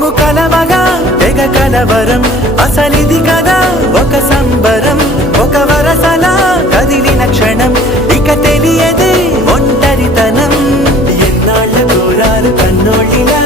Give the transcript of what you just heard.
మేము కలవగా తెగ కలవరం అసలిది కదా ఒక సంబరం ఒక వరసలా కదిలిన క్షణం ఇక తెలియదే ఒంటరితనం ఎన్నాళ్ళ దూరాలు కన్నోళ్ళిలా